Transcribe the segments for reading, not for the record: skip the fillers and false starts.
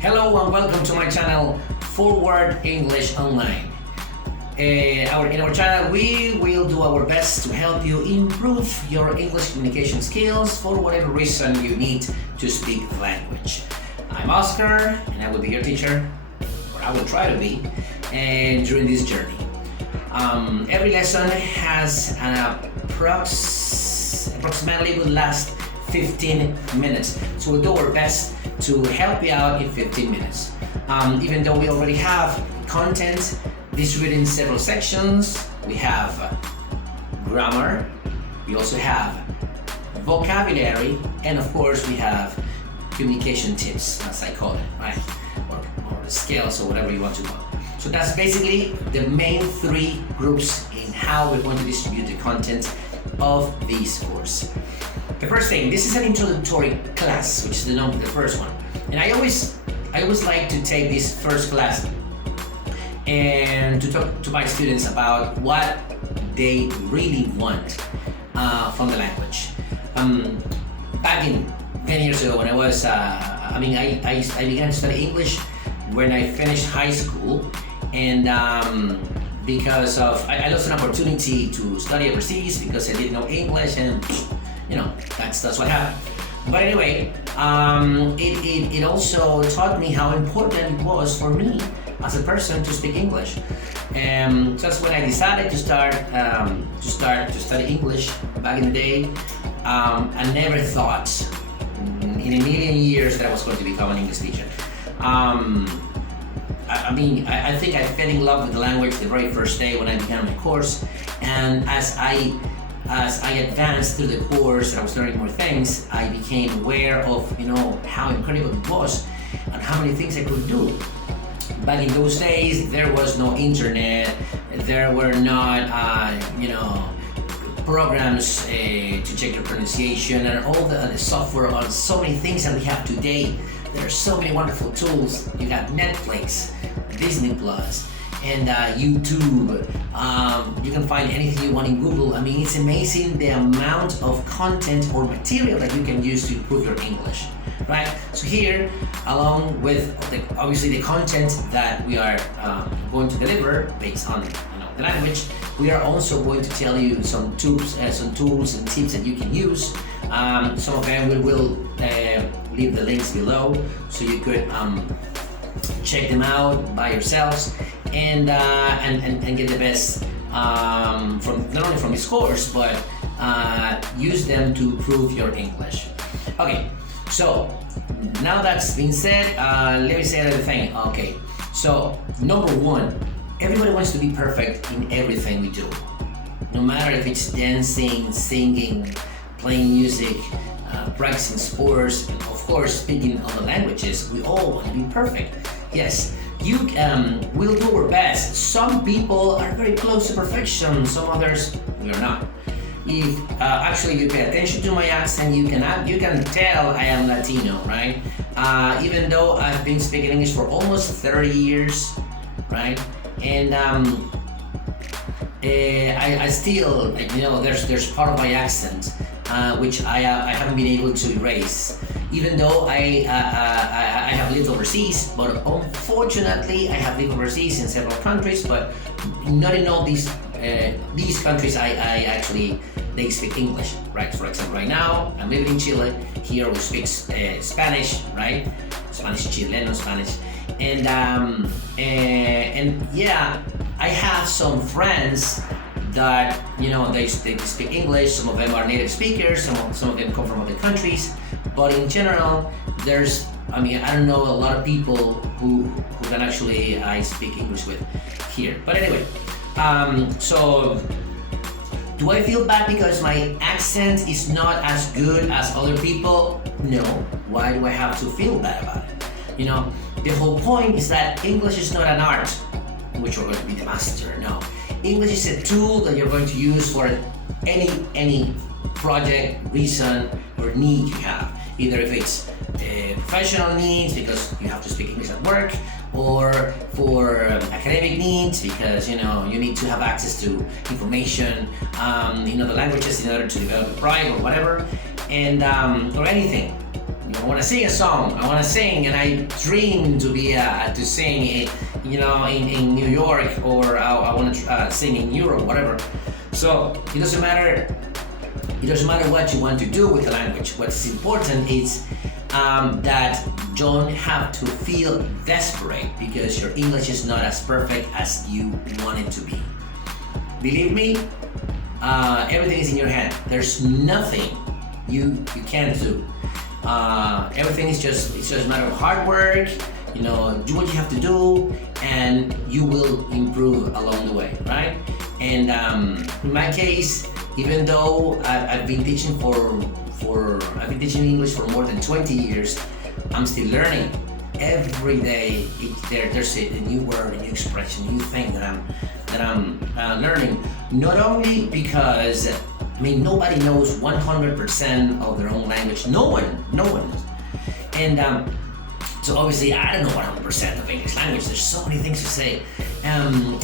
Hello and welcome to my channel, Forward English Online. In our channel, we will do our best to help you improve your English communication skills for whatever reason you need to speak the language. I'm Oscar, and I will be your teacher, or I will try to be, during this journey. Every lesson has approximately will last 15 minutes, so we'll do our best to help you out in 15 minutes. Even though we already have content distributed in several sections, we have grammar, we also have vocabulary, and of course we have communication tips, as I call it, right? Or skills, or whatever you want to call it. So that's basically the main three groups in how we're going to distribute the content of this course. The first thing, this is an introductory class, which is the first one. And I always like to take this first class and to talk to my students about what they really want from the language. Back in 10 years ago, when I was, I began to study English when I finished high school, and because of, I lost an opportunity to study overseas because I didn't know English, and that's what happened. But anyway, it also taught me how important it was for me as a person to speak English. So that's when I decided to start to study English back in the day. I never thought in a million years that I was going to become an English teacher. I think I fell in love with the language the very first day when I began my course, and as I advanced through the course and I was learning more things, I became aware of how incredible it was and how many things I could do. Back in those days, there was no internet, there were not programs to check your pronunciation, and all the software on so many things that we have today. There are so many wonderful tools. You got Netflix, Disney Plus, and YouTube. You can find anything you want in Google. I mean, it's amazing the amount of content or material that you can use to improve your English, right? So here, along with obviously the content that we are going to deliver based on the language, we are also going to tell you some tools and tips that you can use. Some of them we will leave the links below, so you could check them out by yourselves and get the best from not only from this course, but use them to improve your English. Okay, so now that's been said, let me say another thing. Okay, so number one, everybody wants to be perfect in everything we do, no matter if it's dancing, singing, playing music, practicing sports, and of course speaking other languages. We all want to be perfect. Yes, we'll do our best. Some people are very close to perfection, some others we are not. If actually you pay attention to my accent, you can tell I am Latino, right? Even though I've been speaking English for almost 30 years, right? And I still, there's part of my accent which I haven't been able to erase. Even though I have lived overseas, but unfortunately I have lived overseas in several countries, but not in all these countries they speak English, right? For example, right now I'm living in Chile. Here we speak Spanish, right? Spanish, Chileno Spanish, and yeah, I have some friends that they speak English. Some of them are native speakers. Some of them come from other countries. But in general, I don't know a lot of people who can actually I speak English with here. But anyway, so do I feel bad because my accent is not as good as other people? No. Why do I have to feel bad about it? The whole point is that English is not an art in which you're going to be the master. No. English is a tool that you're going to use for any project, reason, or need you have. Either if it's professional needs because you have to speak English at work, or for academic needs, because you need to have access to information in other languages in order to develop a pride or whatever, and or anything. I want to sing a song. I want to sing, and I dream to be to sing it, in New York, or I want to sing in Europe, whatever. So it doesn't matter. It doesn't matter what you want to do with the language. What's important is that don't have to feel desperate because your English is not as perfect as you want it to be. Believe me, everything is in your hand. There's nothing you can't do. Everything is it's just a matter of hard work. Do what you have to do, and you will improve along the way, right? And in my case, even though I've been teaching I've been teaching English for more than 20 years, I'm still learning. Every day there's a new word, a new expression, a new thing that I'm learning. Not only because nobody knows 100% of their own language. No one knows. And so obviously I don't know 100% of English language. There's so many things to say.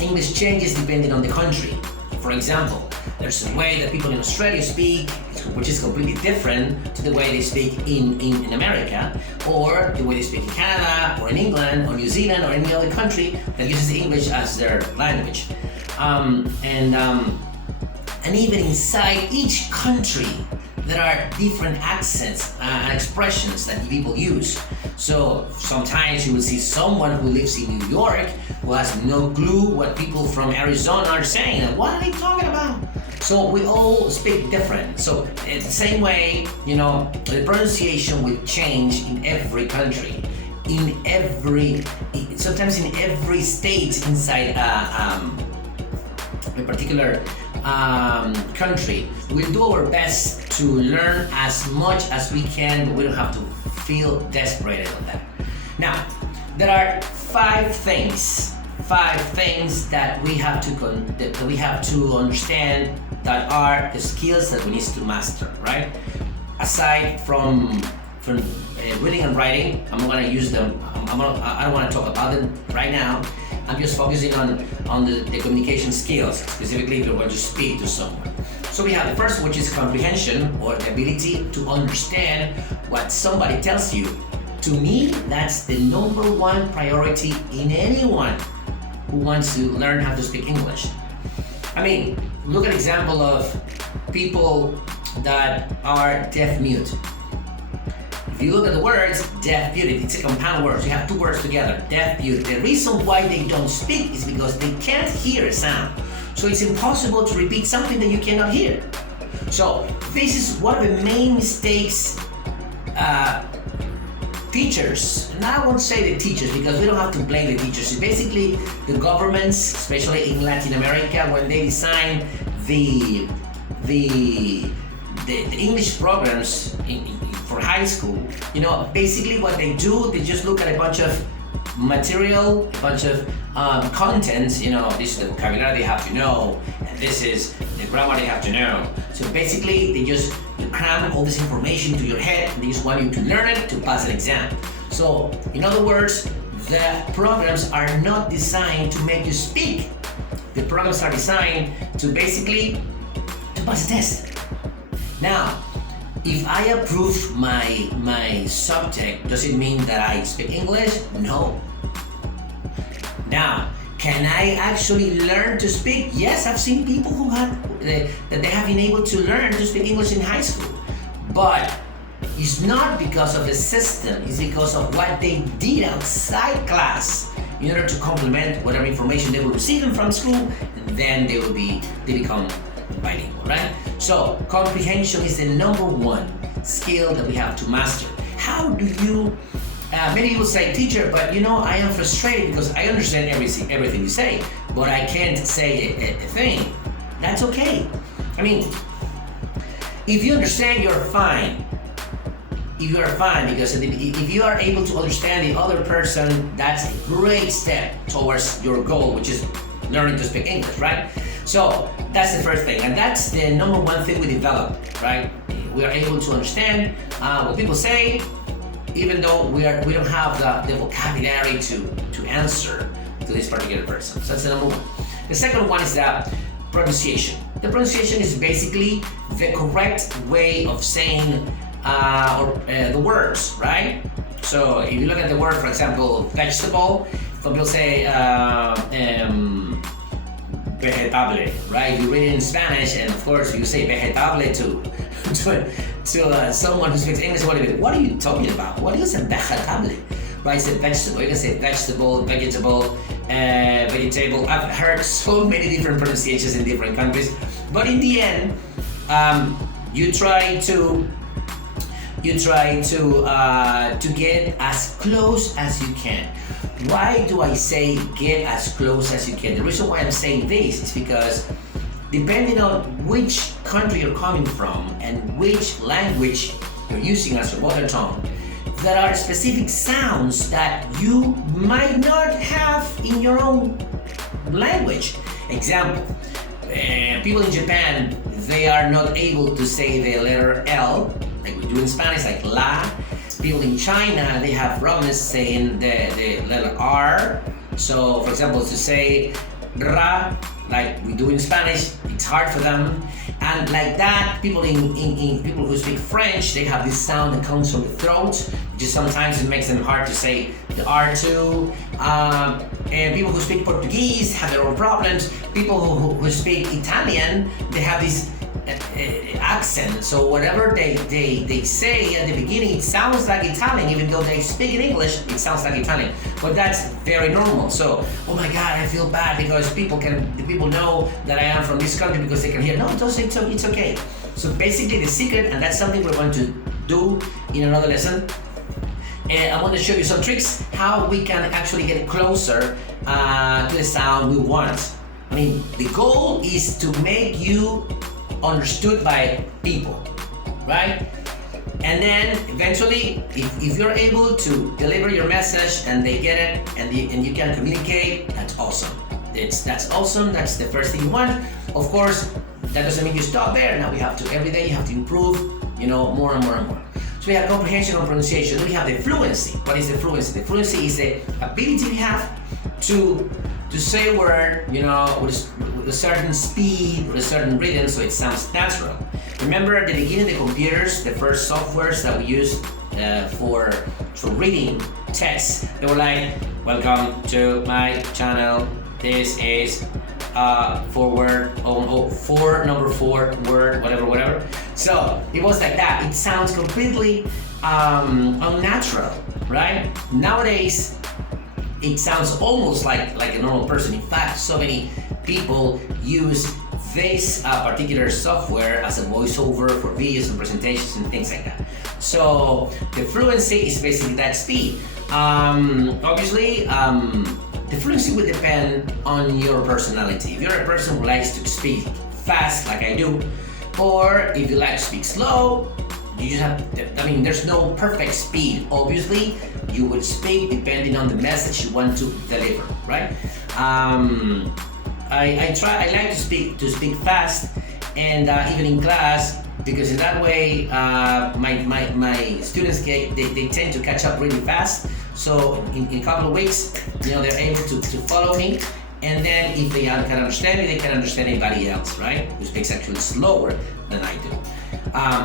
English changes depending on the country. For example, there's a way that people in Australia speak, which is completely different to the way they speak in America, or the way they speak in Canada, or in England, or New Zealand, or any other country that uses English as their language. And even inside each country, there are different accents and expressions that people use. So sometimes you will see someone who lives in New York who has no clue what people from Arizona are saying. What are they talking about? So we all speak different. So in the same way, the pronunciation will change in every country, sometimes in every state inside a particular country. We'll do our best to learn as much as we can, but we don't have to feel desperate on that. Now, there are five things that we have to understand that are the skills that we need to master, right? Aside from reading and writing, I'm going to use them. I don't want to talk about them right now. I'm just focusing on the communication skills, specifically if you're going to speak to someone. So we have the first, which is comprehension, or the ability to understand what somebody tells you. To me, that's the number one priority in anyone who wants to learn how to speak English. Look at example of people that are deaf-mute. If you look at the words deaf-mute, it's a compound word. You have two words together, deaf-mute. The reason why they don't speak is because they can't hear a sound. So it's impossible to repeat something that you cannot hear. So this is one of the main mistakes teachers, and I won't say the teachers because we don't have to blame the teachers. It's basically the governments, especially in Latin America, when they design the English programs for high school, basically what they do, they just look at a bunch of material, a bunch of contents, this is the vocabulary they have to know, and this is the grammar they have to know. So basically they just cram all this information to your head, and they just want you to learn it to pass an exam. So in other words, the programs are not designed to make you speak. The programs are designed to basically to pass a test. Now, if I approve my subject, does it mean that I speak English? No. Now, can I actually learn to speak? Yes, I've seen people who have that they have been able to learn to speak English in high school. But it's not because of the system, it's because of what they did outside class in order to complement whatever information they were receiving from school, and then they become bilingual, right? So comprehension is the number one skill that we have to master. How do you many people say, teacher, but I am frustrated because I understand everything you say, but I can't say a thing. That's okay. If you understand, you're fine. If you are fine, because if you are able to understand the other person, that's a great step towards your goal, which is learning to speak English, right? So that's the first thing, and that's the number one thing we develop, right? We are able to understand what people say, even though we don't have the vocabulary to answer to this particular person. So that's the number one. The second one is the pronunciation. The pronunciation is basically the correct way of saying the words, right? So if you look at the word, for example, vegetable, some people say vegetable, right? You read it in Spanish, and of course you say vegetable to someone who speaks English. What are you talking about? What is a vegetable? Right? It's a vegetable. You can say vegetable, vegetable, vegetable. I've heard so many different pronunciations in different countries, but in the end, you try to get as close as you can. Why do I say get as close as you can? The reason why I'm saying this is because depending on which country you're coming from and which language you're using as your mother tongue, there are specific sounds that you might not have in your own language. Example, people in Japan, they are not able to say the letter L like we do in Spanish, like la. People in China, they have problems saying the letter R. So, for example, to say ra, like we do in Spanish, it's hard for them. And like that, people people who speak French, they have this sound that comes from the throat, which sometimes it makes them hard to say the R too. And people who speak Portuguese have their own problems. People who speak Italian, they have this accent. So whatever they say at the beginning, it sounds like Italian, even though they speak in English, it sounds like Italian. But that's very normal. So, oh my God, I feel bad because people know that I am from this country because they can hear. No, don't say it's okay. So basically, the secret, and that's something we're going to do in another lesson. And I want to show you some tricks how we can actually get closer to the sound we want. I mean, the goal is to make you understood by people, right? And then eventually, if you're able to deliver your message and they get it and you can communicate, that's awesome. That's awesome. That's the first thing you want. Of course, that doesn't mean you stop there. Now every day you have to improve, more and more and more. So we have comprehension and pronunciation. Then we have the fluency. What is the fluency? The fluency is the ability we have to say a word, with a certain speed, with a certain rhythm, so it sounds natural. Remember at the beginning of the computers, the first softwares that we used for reading text, they were like, welcome to my channel. This is number 4 word, whatever. So it was like that. It sounds completely unnatural, right? Nowadays, it sounds almost like a normal person. In fact, so many people use this particular software as a voiceover for videos and presentations and things like that. So the fluency is basically that speed. Obviously, the fluency will depend on your personality. If you're a person who likes to speak fast, like I do, or if you like to speak slow, you just have, there's no perfect speed. Obviously, you will speak depending on the message you want to deliver, right? I like to speak fast, and even in class, because in that way, my students they tend to catch up really fast. So in a couple of weeks, they're able to follow me, and then if they can understand me, they can understand anybody else, right? Who speaks actually slower than I do.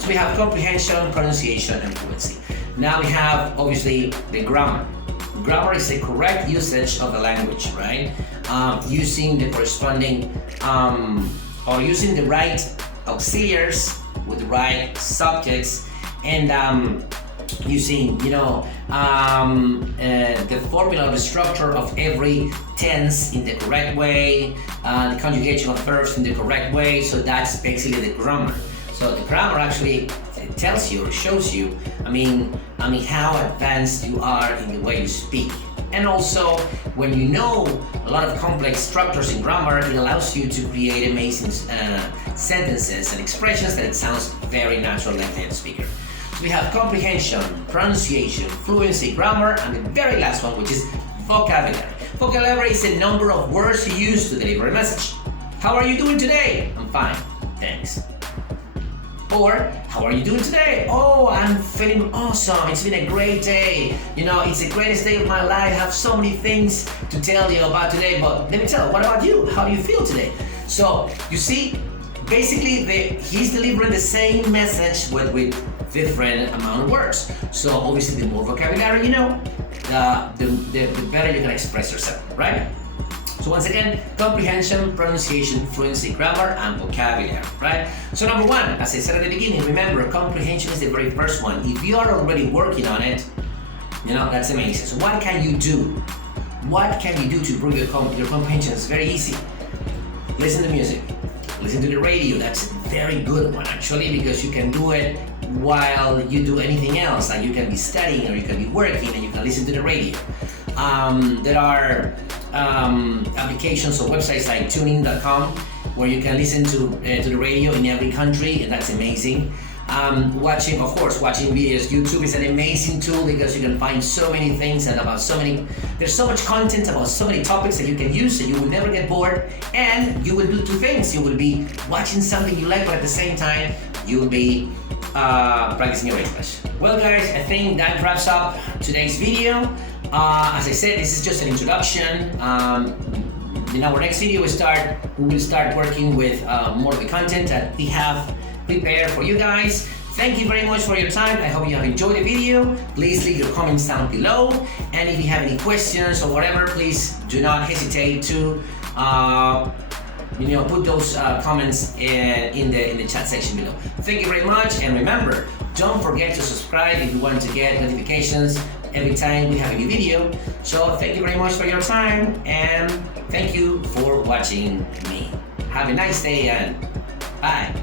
So we have comprehension, pronunciation, and fluency. Now we have, obviously, the grammar. Grammar is the correct usage of the language, right? Using the corresponding, or using the right auxiliaries with the right subjects, and using, the formula, the structure of every tense in the correct way, the conjugation of verbs in the correct way. So that's basically the grammar. So the grammar actually tells you or shows you, how advanced you are in the way you speak. And also, when you know a lot of complex structures in grammar, it allows you to create amazing sentences and expressions that it sounds very natural like a native speaker. So we have comprehension, pronunciation, fluency, grammar, and the very last one, which is vocabulary. Vocabulary is the number of words you use to deliver a message. How are you doing today? I'm fine, thanks. Or, how are you doing today? Oh, I'm feeling awesome. It's been a great day. You know, it's the greatest day of my life. I have so many things to tell you about today, but let me tell you, what about you? How do you feel today? So, you see, basically, he's delivering the same message but with different amount of words. So, obviously, the more vocabulary you know, the better you can express yourself, right? So once again, comprehension, pronunciation, fluency, grammar, and vocabulary, right? So number one, as I said at the beginning, remember, comprehension is the very first one. If you are already working on it, you know, that's amazing. So what can you do? What can you do to improve your comprehension? It's very easy. Listen to music. Listen to the radio. That's a very good one, actually, because you can do it while you do anything else. Like you can be studying or you can be working and you can listen to the radio. There are applications or websites like tuning.com where you can listen to the radio in every country, and that's amazing. Watching videos. YouTube is an amazing tool because you can find so many things and there's so much content about so many topics that you can use, and you will never get bored. And you will do two things. You will be watching something you like, but at the same time, you will be practicing your English. Well guys, I think that wraps up today's video. As I said, this is just an introduction. In our next video, we will start working with more of the content that we have prepared for you guys. Thank you very much for your time. I hope you have enjoyed the video. Please leave your comments down below. And if you have any questions or whatever, please do not hesitate to put those comments in the chat section below. Thank you very much, and remember, don't forget to subscribe if you want to get notifications every time we have a new video. So thank you very much for your time, and thank you for watching me. Have a nice day, and bye.